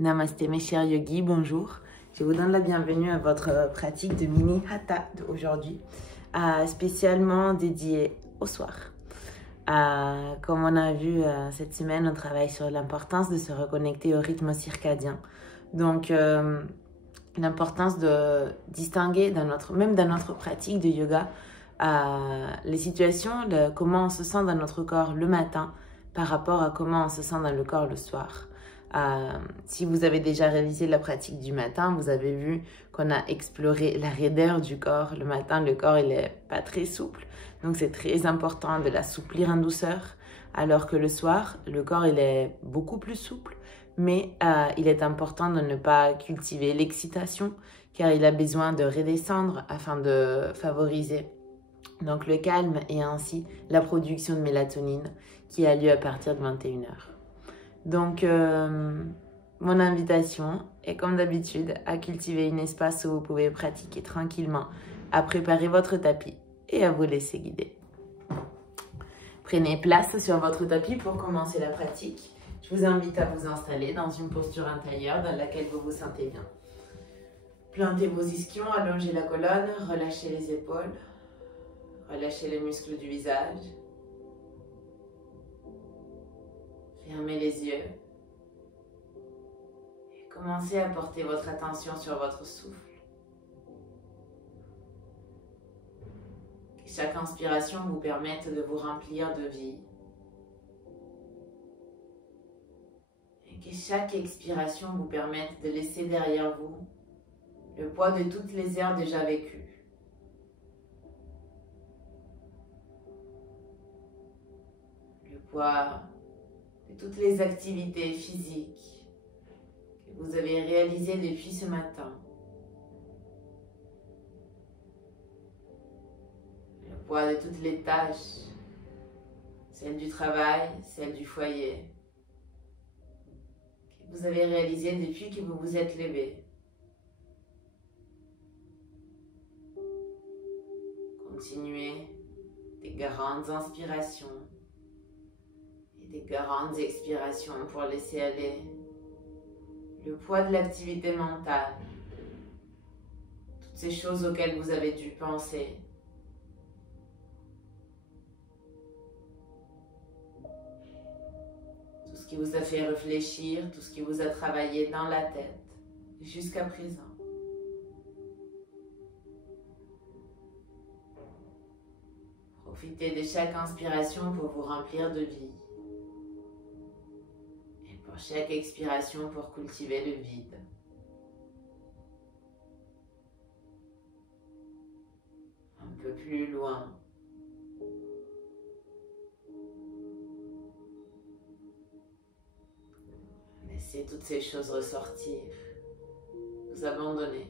Namasté mes chers yogis, bonjour. Je vous donne la bienvenue à votre pratique de mini hatha d'aujourd'hui, spécialement dédiée au soir. Comme on a vu cette semaine, on travaille sur l'importance de se reconnecter au rythme circadien. Donc, l'importance de distinguer même dans notre pratique de yoga, les situations, comment on se sent dans notre corps le matin par rapport à comment on se sent dans le corps le soir. Si vous avez déjà réalisé la pratique du matin, vous avez vu qu'on a exploré la raideur du corps. Le matin, le corps, il n'est pas très souple. Donc, c'est très important de l'assouplir en douceur. Alors que le soir, le corps, il est beaucoup plus souple. Mais il est important de ne pas cultiver l'excitation, car il a besoin de redescendre afin de favoriser donc, le calme et ainsi la production de mélatonine qui a lieu à partir de 21 h. Donc, mon invitation est comme d'habitude à cultiver un espace où vous pouvez pratiquer tranquillement, à préparer votre tapis et à vous laisser guider. Prenez place sur votre tapis pour commencer la pratique. Je vous invite à vous installer dans une posture intérieure dans laquelle vous vous sentez bien. Plantez vos ischions, allongez la colonne, relâchez les épaules, relâchez les muscles du visage. Fermez les yeux et commencez à porter votre attention sur votre souffle. Que chaque inspiration vous permette de vous remplir de vie et que chaque expiration vous permette de laisser derrière vous le poids de toutes les heures déjà vécues. Le poids de toutes les activités physiques que vous avez réalisées depuis ce matin. Le poids de toutes les tâches, celles du travail, celles du foyer, que vous avez réalisées depuis que vous vous êtes levé. Continuez des grandes inspirations des grandes expirations pour laisser aller le poids de l'activité mentale, toutes ces choses auxquelles vous avez dû penser. Tout ce qui vous a fait réfléchir, tout ce qui vous a travaillé dans la tête jusqu'à présent. Profitez de chaque inspiration pour vous remplir de vie. Chaque expiration pour cultiver le vide. Un peu plus loin. Laissez toutes ces choses ressortir, vous abandonner.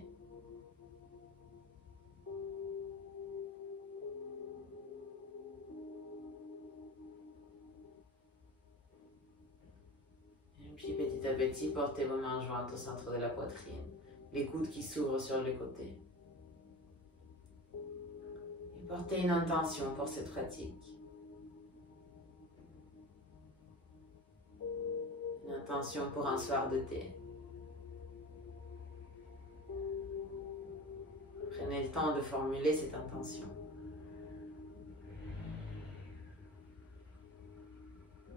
Puis petit à petit, portez vos mains jointes au centre de la poitrine, les coudes qui s'ouvrent sur les côtés. Et portez une intention pour cette pratique. Une intention pour un soir de thé. Prenez le temps de formuler cette intention.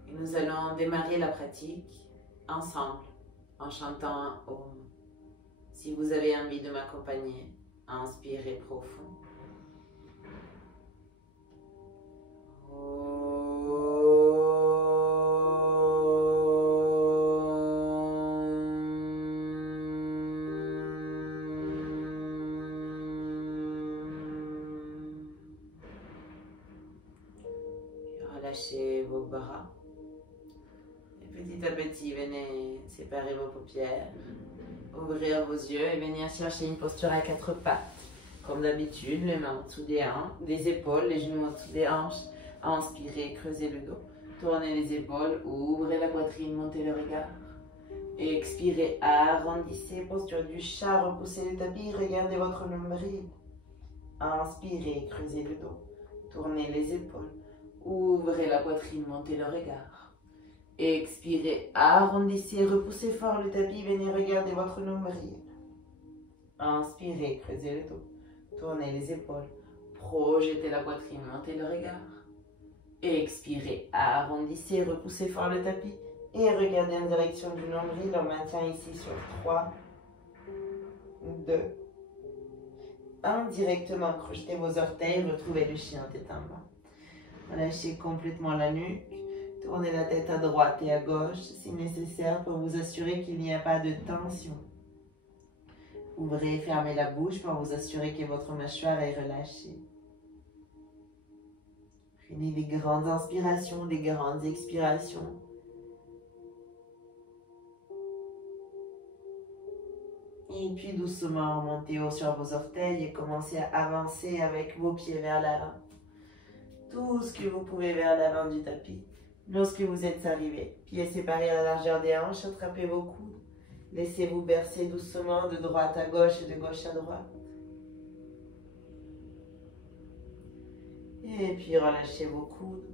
Et nous allons démarrer la pratique ensemble, en chantant un Om. Si vous avez envie de m'accompagner, inspirez profond. Relâchez vos bras. Petit à petit, venez séparer vos paupières, ouvrir vos yeux et venir chercher une posture à quatre pattes. Comme d'habitude, les mains au-dessous des épaules, les genoux au-dessous des hanches. Inspirez, creusez le dos. Tournez les épaules, ouvrez la poitrine, montez le regard. Et expirez, arrondissez, posture du chat, repoussez le tapis, regardez votre nombril. Inspirez, creusez le dos. Tournez les épaules, ouvrez la poitrine, montez le regard. Expirez, arrondissez, repoussez fort le tapis, venez regarder votre nombril. Inspirez, creusez le dos, tournez les épaules, projetez la poitrine, montez le regard. Expirez, arrondissez, repoussez fort le tapis et regardez en direction du nombril. On maintient ici sur 3, 2, 1. Directement, crochetez vos orteils, retrouvez le chien tête en bas. Relâchez complètement la nuque. Tournez la tête à droite et à gauche si nécessaire pour vous assurer qu'il n'y a pas de tension. Ouvrez et fermez la bouche pour vous assurer que votre mâchoire est relâchée. Prenez des grandes inspirations, des grandes expirations. Et puis doucement remontez haut sur vos orteils et commencez à avancer avec vos pieds vers l'avant. Tout ce que vous pouvez vers l'avant du tapis. Lorsque vous êtes arrivé, pieds séparés à la largeur des hanches, attrapez vos coudes. Laissez-vous bercer doucement de droite à gauche et de gauche à droite. Et puis relâchez vos coudes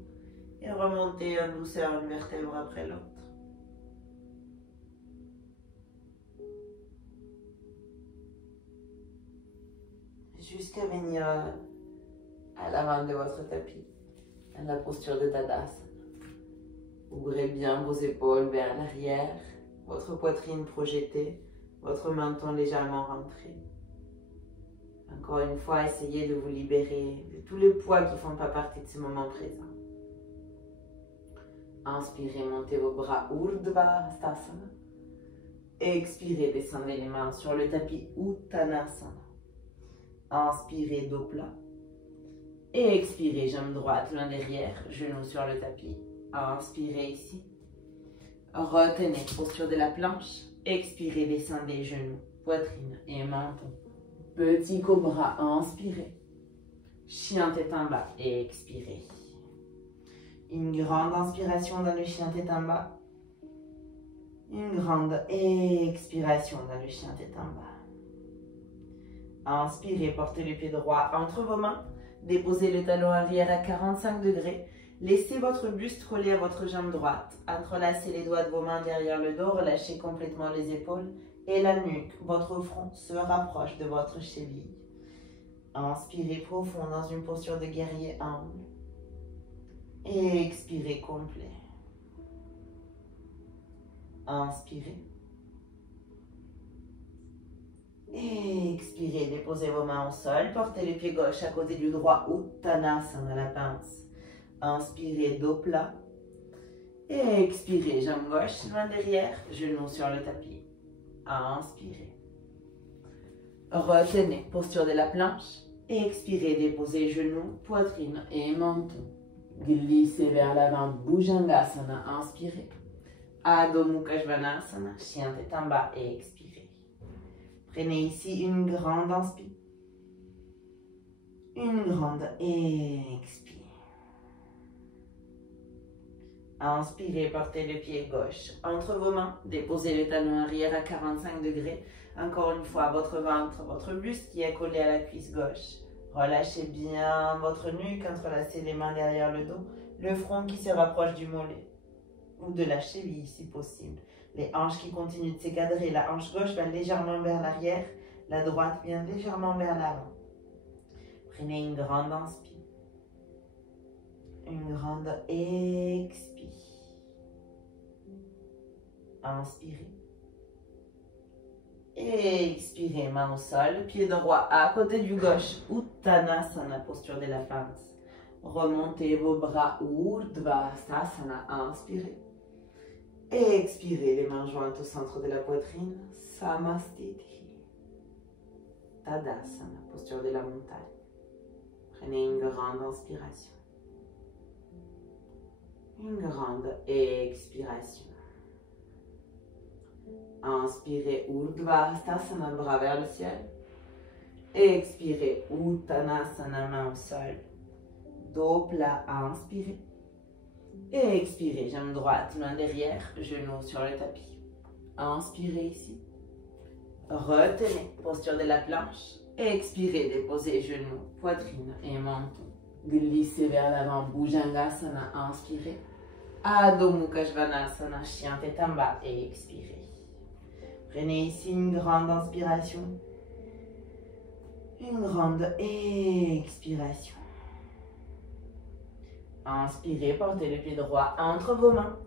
et remontez en douceur une vertèbre après l'autre. Jusqu'à venir à l'avant de votre tapis, à la posture de Tadasana. Ouvrez bien vos épaules vers l'arrière, votre poitrine projetée, votre menton légèrement rentré. Encore une fois, essayez de vous libérer de tous les poids qui ne font pas partie de ce moment présent. Inspirez, montez vos bras Urdhva Hastasana. Expirez, descendez les mains sur le tapis Uttanasana. Inspirez, dos plat. Et expirez, jambe droite loin derrière, genou sur le tapis. Inspirez ici. Retenez, posture de la planche. Expirez, descendez, genoux, poitrine et menton. Petit cobra, inspirez. Chien tête en bas, expirez. Une grande inspiration dans le chien tête en bas. Une grande expiration dans le chien tête en bas. Inspirez, portez le pied droit entre vos mains. Déposez le talon arrière à 45 degrés. Laissez votre buste coller à votre jambe droite. Entrelacez les doigts de vos mains derrière le dos. Relâchez complètement les épaules et la nuque. Votre front se rapproche de votre cheville. Inspirez profond dans une posture de guerrier humble. Et expirez complet. Inspirez. Et expirez, déposez vos mains au sol. Portez le pied gauche à côté du droit. Uttanasana, la pince. Inspirez, dos plat. Et expirez, jambe gauche, main derrière, genou sur le tapis. Inspirez. Retenez, posture de la planche. Et expirez, déposez genoux, poitrine et menton. Glissez vers l'avant, Bhujangasana, inspirez. Adho Mukha Svanasana, chien tête en bas et expirez. Prenez ici une grande inspire. Une grande expire. Inspirez, portez le pied gauche entre vos mains. Déposez le talon arrière à 45 degrés. Encore une fois, votre ventre, votre buste qui est collé à la cuisse gauche. Relâchez bien votre nuque, entrelacez les mains derrière le dos. Le front qui se rapproche du mollet ou de la cheville si possible. Les hanches qui continuent de s'écadrer. La hanche gauche va légèrement vers l'arrière. La droite vient légèrement vers l'avant. Prenez une grande inspire. Une grande expire. Inspirez. Et expirez, main au sol, pied droit à côté du gauche. Uttanasana, posture de la pince. Remontez vos bras, Urdhva Hastasana, inspirez. Et expirez, les mains jointes au centre de la poitrine, Samastiti. Tadasana, posture de la montagne. Prenez une grande inspiration. Une grande expiration. Inspirez, Urdhva Hastasana, bras vers le ciel. Expirez, Uttanasana, main au sol. Dos plat, inspirez. Et expirez, jambe droite, main derrière, genou sur le tapis. Inspirez ici. Retenez, posture de la planche. Expirez, déposez genoux, poitrine et menton. Glissez vers l'avant, Bhujangasana, inspirez. Adho Mukha Svanasana, chien tête en bas et expirez. Prenez ici une grande inspiration. Une grande expiration. Inspirez, portez le pied droit entre vos mains.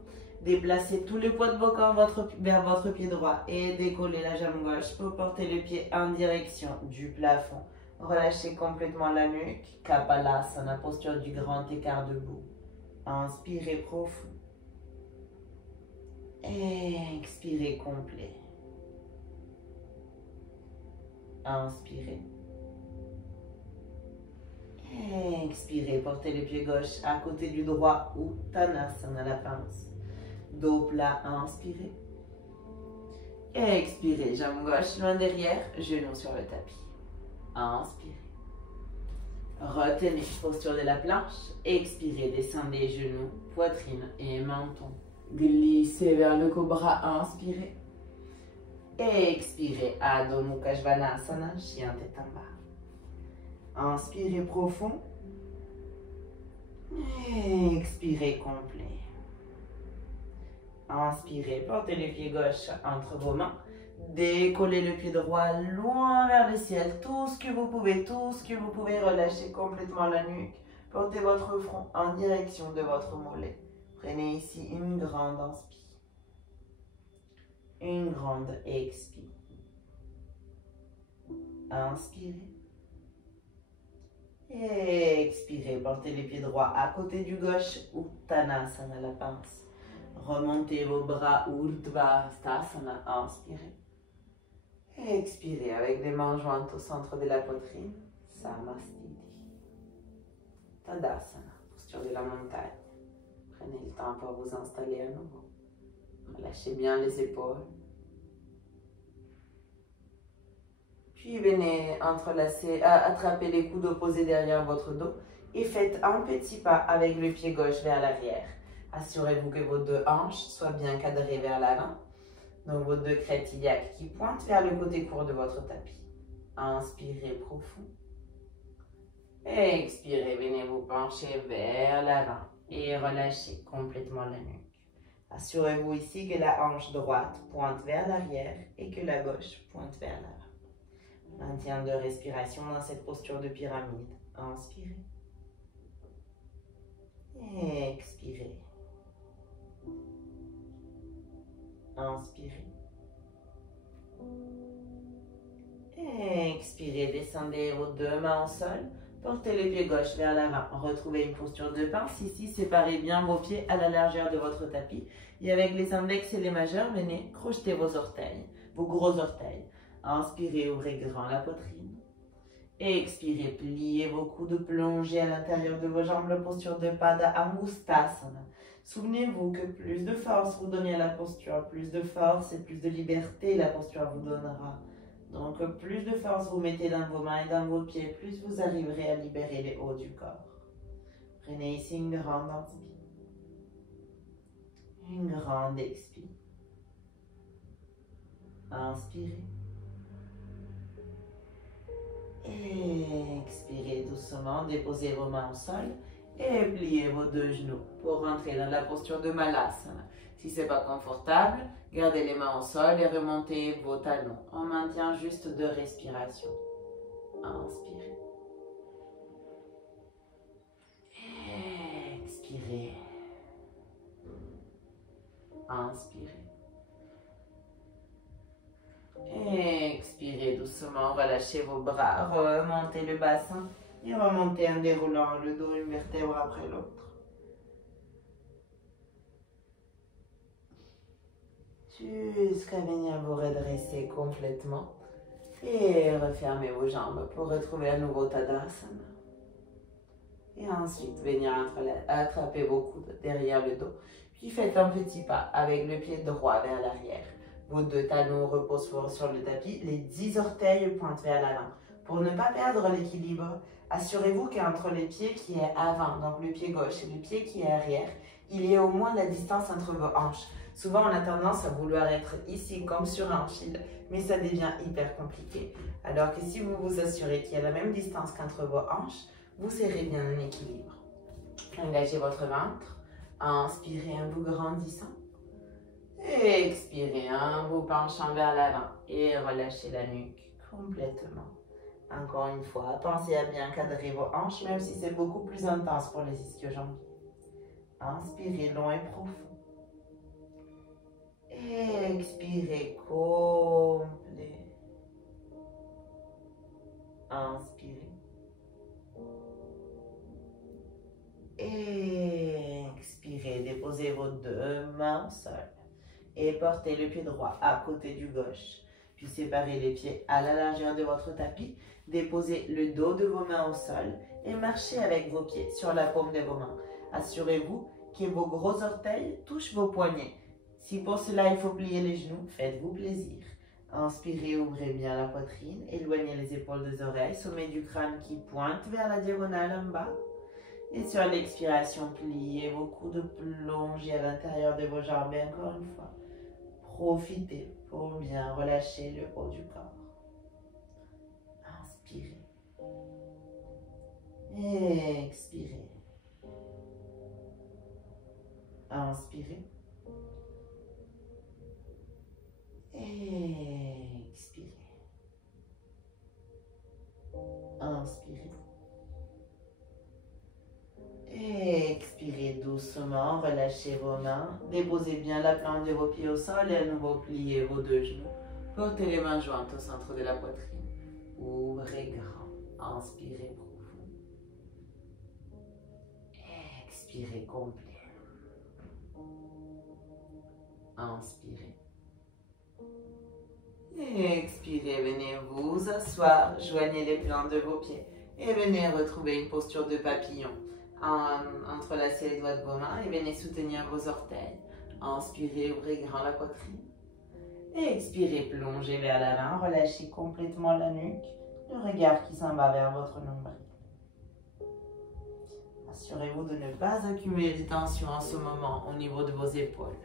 Déplacez tout le poids de vos corps vers votre pied droit et décollez la jambe gauche pour porter le pied en direction du plafond. Relâchez complètement la nuque. Kapalasana, posture du grand écart debout. Inspirez profond. Expirez complet. Inspirez. Expirez, portez le pied gauche à côté du droit ou Uttanasana, la pince. Dos plat, inspirez. Expirez, jambe gauche loin derrière, genou sur le tapis. Inspirez. Retenez, posture de la planche. Expirez, descendez genoux, poitrine et menton. Glissez vers le cobra, inspirez. Expirez, Adho Mukha Svanasana, chien tête en bas. Inspirez profond. Expirez complet. Inspirez, portez le pied gauche entre vos mains. Décollez le pied droit loin vers le ciel. Tout ce que vous pouvez, relâchez complètement la nuque. Portez votre front en direction de votre mollet. Prenez ici une grande inspire. Une grande expire. Inspirez. Expirez, portez les pieds droits à côté du gauche, Uttanasana, la pince. Remontez vos bras, Urdhva Sthasana, inspirez. Expirez avec les mains jointes au centre de la poitrine, Samastiti. Tadasana, posture de la montagne. Prenez le temps pour vous installer à nouveau. Relâchez bien les épaules. Puis venez entrelacer, attraper les coudes opposés derrière votre dos et faites un petit pas avec le pied gauche vers l'arrière. Assurez-vous que vos deux hanches soient bien cadrées vers l'avant. Donc vos deux crêtes iliaques qui pointent vers le côté court de votre tapis. Inspirez profond. Expirez, venez vous pencher vers l'avant et relâchez complètement la nuque. Assurez-vous ici que la hanche droite pointe vers l'arrière et que la gauche pointe vers l'avant. Maintien de respiration dans cette posture de pyramide. Inspirez. Expirez. Inspirez. Expirez, descendez vos deux mains au sol. Portez le pied gauche vers l'avant. Retrouvez une posture de pince. Ici, séparez bien vos pieds à la largeur de votre tapis. Et avec les index et les majeurs, venez crocheter vos orteils, vos gros orteils. Inspirez, ouvrez grand la poitrine. Expirez, pliez vos coudes, plongez à l'intérieur de vos jambes, la posture de Pada Angustasana. Souvenez-vous que plus de force vous donnez à la posture, plus de force et plus de liberté la posture vous donnera. Donc plus de force vous mettez dans vos mains et dans vos pieds, plus vous arriverez à libérer les hauts du corps. Prenez ici une grande inspire. Une grande expire. Inspirez. Expirez doucement, déposez vos mains au sol et pliez vos deux genoux pour rentrer dans la posture de Malasana. Si ce n'est pas confortable, gardez les mains au sol et remontez vos talons. On maintient juste deux respirations. Inspirez. Expirez. Inspirez. Expirez doucement, relâchez vos bras, remontez le bassin et remontez en déroulant le dos une vertèbre après l'autre. Jusqu'à venir vous redresser complètement et refermer vos jambes pour retrouver à nouveau Tadasana. Et ensuite venir attraper vos coudes derrière le dos, puis faites un petit pas avec le pied droit vers l'arrière. Vos deux talons reposent sur le tapis, les 10 orteils pointent vers l'avant. Pour ne pas perdre l'équilibre, assurez-vous qu'entre les pieds qui est avant, donc le pied gauche, et le pied qui est arrière, il y ait au moins la distance entre vos hanches. Souvent, on a tendance à vouloir être ici comme sur un fil, mais ça devient hyper compliqué. Alors que si vous vous assurez qu'il y a la même distance qu'entre vos hanches, vous serrez bien en équilibre. Engagez votre ventre. Inspirez en vous grandissant. Expirez en vous penchant vers l'avant et relâchez la nuque complètement. Encore une fois, pensez à bien cadrer vos hanches, même si c'est beaucoup plus intense pour les ischio-jambiers. Inspirez long et profond. Expirez complet. Inspirez. Expirez. Déposez vos deux mains au sol. Et portez le pied droit à côté du gauche. Puis séparez les pieds à la largeur de votre tapis. Déposez le dos de vos mains au sol et marchez avec vos pieds sur la paume de vos mains. Assurez-vous que vos gros orteils touchent vos poignets. Si pour cela il faut plier les genoux, faites-vous plaisir. Inspirez, ouvrez bien la poitrine, éloignez les épaules des oreilles, sommet du crâne qui pointe vers la diagonale en bas. Et sur l'expiration, pliez vos coudes, plongez à l'intérieur de vos jambes et encore une fois. Profitez pour bien relâcher le haut du corps. Inspirez. Expirez. Inspirez. Expirez. Inspirez. Expirez doucement, relâchez vos mains, déposez bien la plante de vos pieds au sol et à nouveau pliez vos deux genoux. Portez les mains jointes au centre de la poitrine. Ouvrez grand, inspirez profond. Expirez complet. Inspirez. Expirez, venez vous asseoir, joignez les plantes de vos pieds et venez retrouver une posture de papillon. Entrelacez les doigts de vos mains et venez soutenir vos orteils. Inspirez, ouvrez grand la poitrine. Expirez, plongez vers l'avant, relâchez complètement la nuque, le regard qui s'en va vers votre nombril. Assurez-vous de ne pas accumuler de tension en ce moment au niveau de vos épaules.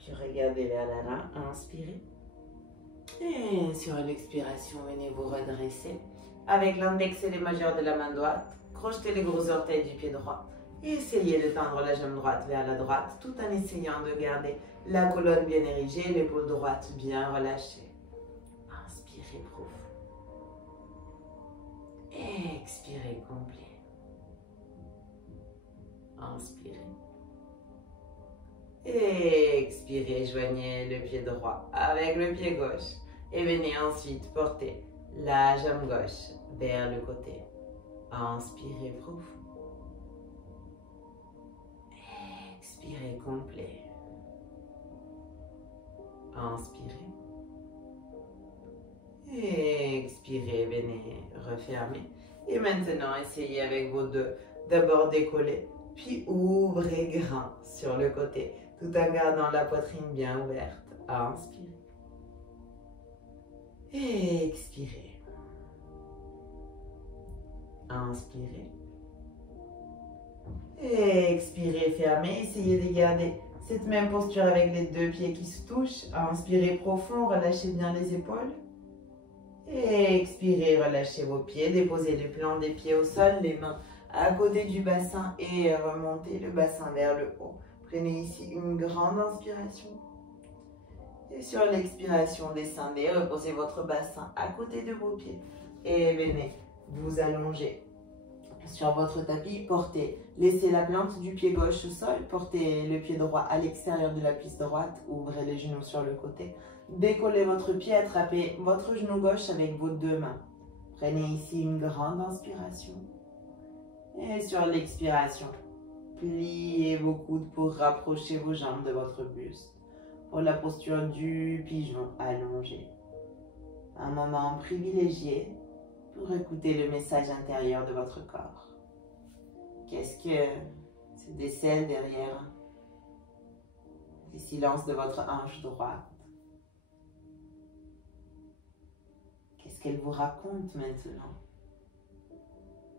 Puis regardez vers l'avant, inspirez. Et sur l'expiration, venez vous redresser. Avec l'index et les majeurs de la main droite, crochetez les gros orteils du pied droit. Et essayez de tendre la jambe droite vers la droite, tout en essayant de garder la colonne bien érigée, l'épaule droite bien relâchée. Inspirez profond. Expirez complet. Inspirez. Expirez, joignez le pied droit avec le pied gauche. Et venez ensuite porter la jambe gauche vers le côté. Inspirez profond. Expirez complet. Inspirez. Expirez, venez refermer. Et maintenant, essayez avec vos deux. D'abord décoller, puis ouvrez grand sur le côté, tout en gardant la poitrine bien ouverte. Inspirez. Expirez. Inspirez. Expirez, fermez. Essayez de garder cette même posture avec les deux pieds qui se touchent. Inspirez profond, relâchez bien les épaules. Expirez, relâchez vos pieds, déposez les plants des pieds au sol, les mains à côté du bassin et remontez le bassin vers le haut. Prenez ici une grande inspiration. Et sur l'expiration, descendez, reposez votre bassin à côté de vos pieds. Et venez vous allonger sur votre tapis. Portez, laissez la plante du pied gauche au sol. Portez le pied droit à l'extérieur de la cuisse droite. Ouvrez les genoux sur le côté. Décollez votre pied, attrapez votre genou gauche avec vos deux mains. Prenez ici une grande inspiration. Et sur l'expiration, pliez vos coudes pour rapprocher vos jambes de votre buste. Pour la posture du pigeon allongé. Un moment privilégié pour écouter le message intérieur de votre corps. Qu'est-ce que se décèle derrière les silences de votre hanche droite? Qu'est-ce qu'elle vous raconte maintenant?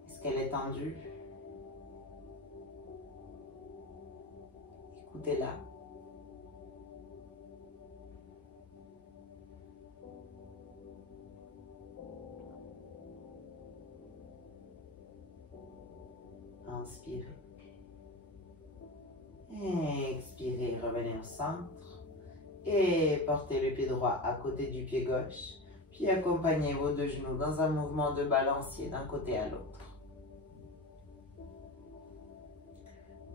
Est-ce qu'elle est tendue? Écoutez-la. Inspirez. Expirez, revenez au centre. Et portez le pied droit à côté du pied gauche. Puis accompagnez vos deux genoux dans un mouvement de balancier d'un côté à l'autre.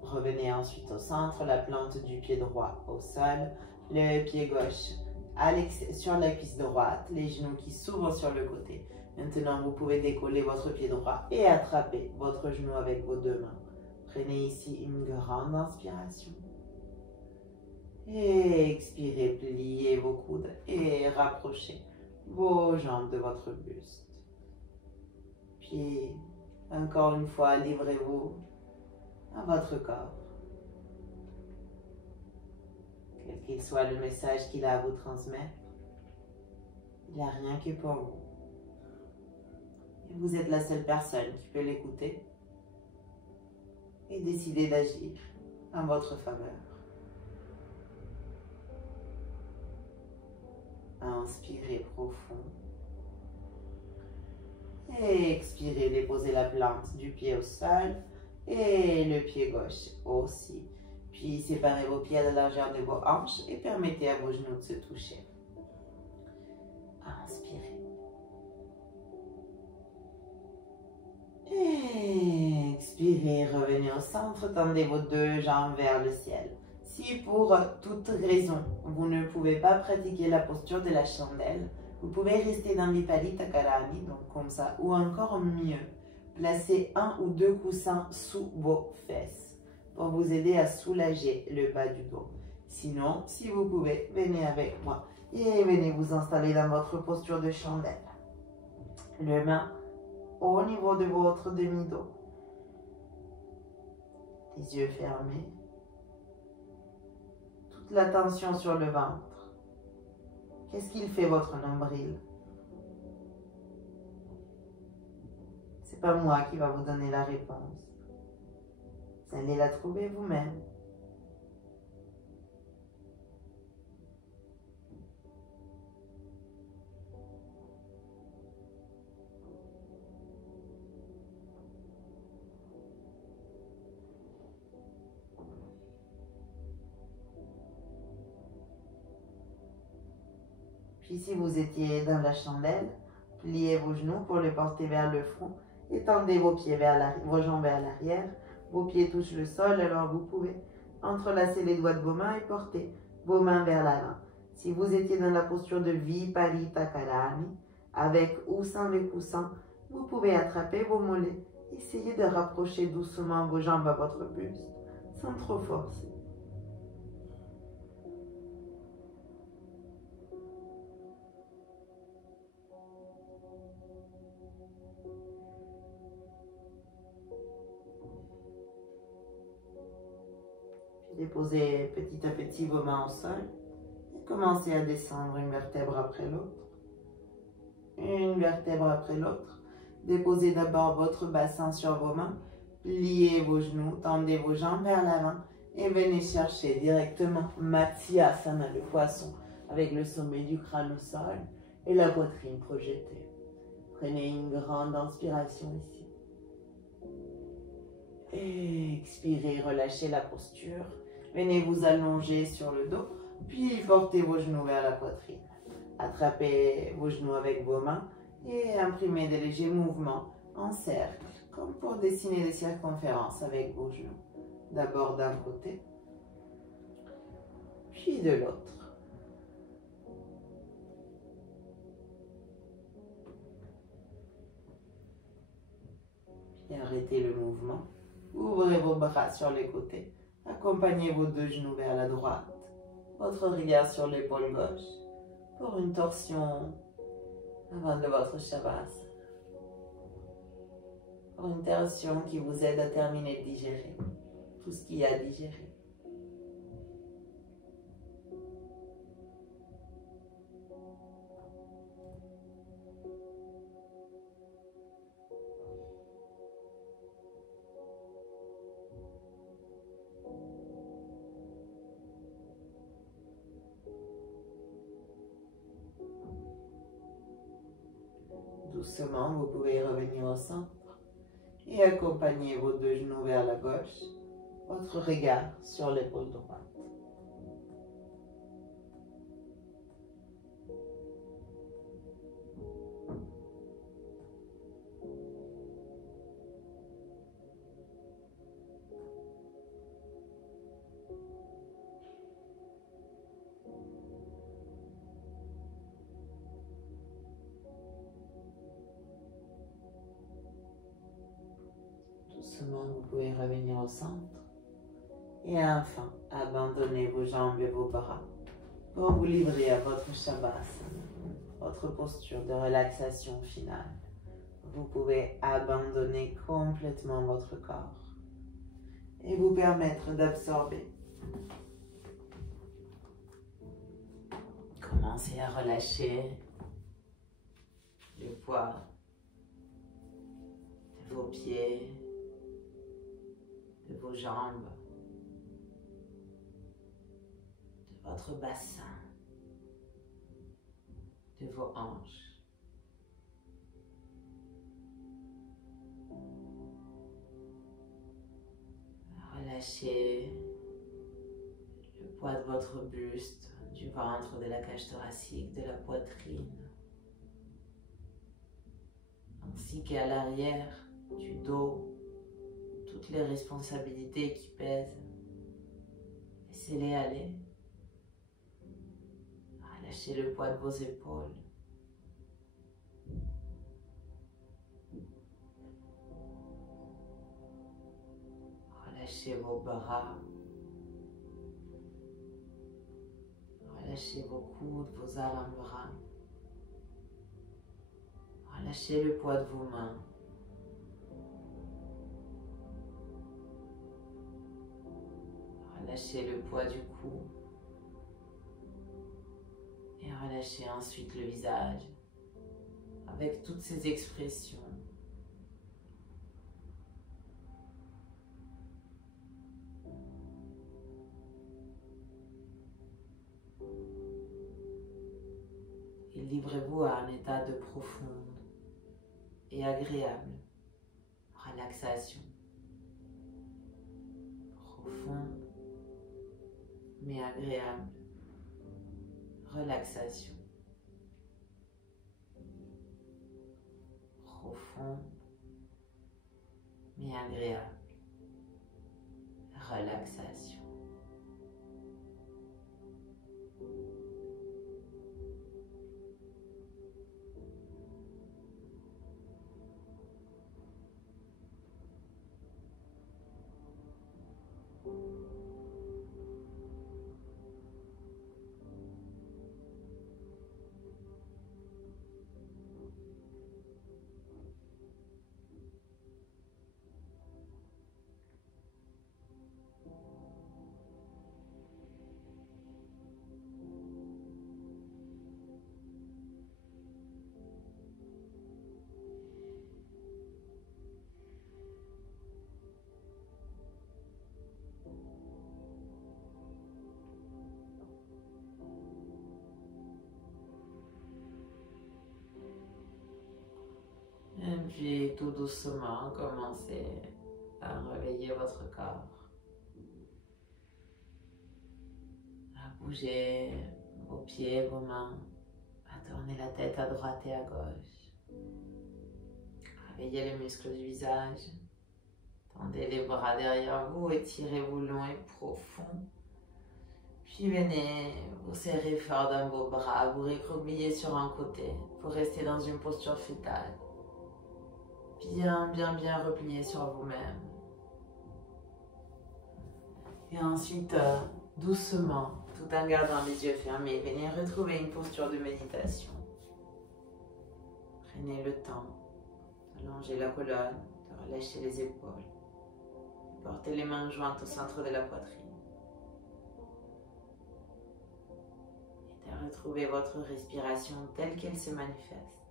Revenez ensuite au centre, la plante du pied droit au sol, le pied gauche sur la cuisse droite, les genoux qui s'ouvrent sur le côté. Maintenant, vous pouvez décoller votre pied droit et attraper votre genou avec vos deux mains. Prenez ici une grande inspiration. Et expirez, pliez vos coudes et rapprochez vos jambes de votre buste. Puis, encore une fois, livrez-vous à votre corps. Quel qu'il soit le message qu'il a à vous transmettre, il n'a rien que pour vous. Et vous êtes la seule personne qui peut l'écouter et décider d'agir en votre faveur. Inspirez profond. Et expirez, déposez la plante du pied au sol et le pied gauche aussi. Puis séparez vos pieds à la largeur de vos hanches et permettez à vos genoux de se toucher. Inspirez. Et expirez, revenez au centre, tendez vos deux jambes vers le ciel. Si pour toute raison, vous ne pouvez pas pratiquer la posture de la chandelle, vous pouvez rester dans Viparita Karani, donc comme ça, ou encore mieux, placez un ou deux coussins sous vos fesses pour vous aider à soulager le bas du dos. Sinon, si vous pouvez, venez avec moi et venez vous installer dans votre posture de chandelle. Les mains au niveau de votre demi-dos. Les yeux fermés. Toute la tension sur le ventre. Qu'est-ce qu'il fait votre nombril? C'est pas moi qui va vous donner la réponse. Vous allez la trouver vous-même. Puis si vous étiez dans la chandelle, pliez vos genoux pour les porter vers le front et tendez vos pieds vos jambes vers l'arrière. Vos pieds touchent le sol, alors vous pouvez entrelacer les doigts de vos mains et porter vos mains vers l'avant. Si vous étiez dans la posture de Viparita Karani, avec ou sans le coussin, vous pouvez attraper vos mollets. Essayez de rapprocher doucement vos jambes à votre buste, sans trop forcer. Déposez petit à petit vos mains au sol et commencez à descendre une vertèbre après l'autre. Une vertèbre après l'autre. Déposez d'abord votre bassin sur vos mains, pliez vos genoux, tendez vos jambes vers l'avant et venez chercher directement Matsyasana, le poisson, avec le sommet du crâne au sol et la poitrine projetée. Prenez une grande inspiration ici. Et expirez, relâchez la posture. Venez vous allonger sur le dos, puis portez vos genoux vers la poitrine. Attrapez vos genoux avec vos mains et imprimez des légers mouvements en cercle, comme pour dessiner des circonférences avec vos genoux. D'abord d'un côté, puis de l'autre. Puis arrêtez le mouvement. Ouvrez vos bras sur les côtés. Accompagnez vos deux genoux vers la droite. Votre regard sur l'épaule gauche pour une torsion avant de votre Shavasana. Pour une torsion qui vous aide à terminer de digérer tout ce qu'il y a à digérer. Doucement, vous pouvez revenir au centre et accompagner vos deux genoux vers la gauche, votre regard sur l'épaule droite. Doucement, vous pouvez revenir au centre et enfin abandonner vos jambes et vos bras pour vous livrer à votre Shavasana, votre posture de relaxation finale. Vous pouvez abandonner complètement votre corps et vous permettre d'absorber. Commencez à relâcher le poids de vos pieds, de vos jambes, de votre bassin, de vos hanches. Relâchez le poids de votre buste, du ventre, de la cage thoracique, de la poitrine, ainsi qu'à l'arrière du dos, toutes les responsabilités qui pèsent. Laissez-les aller. Relâchez le poids de vos épaules. Relâchez vos bras. Relâchez vos coudes, vos avant-bras. Relâchez le poids de vos mains. Relâchez le poids du cou. Et relâchez ensuite le visage avec toutes ces expressions. Et livrez-vous à un état de profonde et agréable relaxation. Profonde mais agréable relaxation. Profonde mais agréable relaxation. Et puis tout doucement, commencez à réveiller votre corps, à bouger vos pieds, vos mains, à tourner la tête à droite et à gauche. Réveillez les muscles du visage, tendez les bras derrière vous, étirez-vous long et profond. Puis venez vous serrer fort dans vos bras, vous recroqueviller sur un côté pour rester dans une posture fétale. Bien replié sur vous-même. Et ensuite, doucement, tout en gardant les yeux fermés, venez retrouver une posture de méditation. Prenez le temps d'allonger la colonne, de relâcher les épaules. Portez les mains jointes au centre de la poitrine. Et de retrouver votre respiration telle qu'elle se manifeste.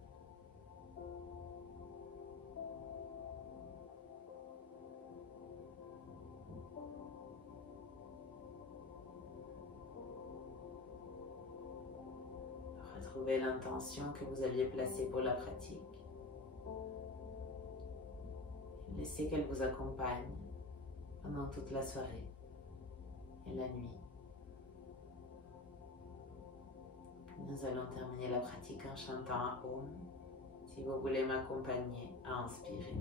Retrouvez l'intention que vous aviez placée pour la pratique. Laissez qu'elle vous accompagne pendant toute la soirée et la nuit. Nous allons terminer la pratique en chantant un Om. Si vous voulez m'accompagner à inspirer.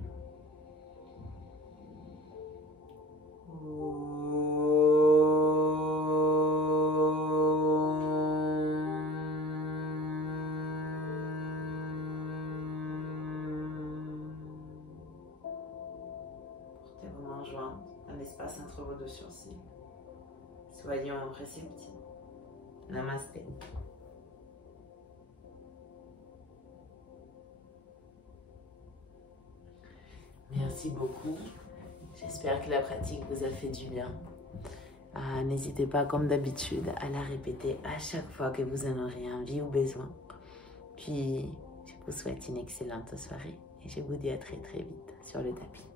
Portez vos mains jointes dans l'espace entre vos deux sourcils. Soyons réceptifs. Namasté. Merci beaucoup. J'espère que la pratique vous a fait du bien. N'hésitez pas, comme d'habitude, à la répéter à chaque fois que vous en aurez envie ou besoin. Puis, je vous souhaite une excellente soirée et je vous dis à très très vite sur le tapis.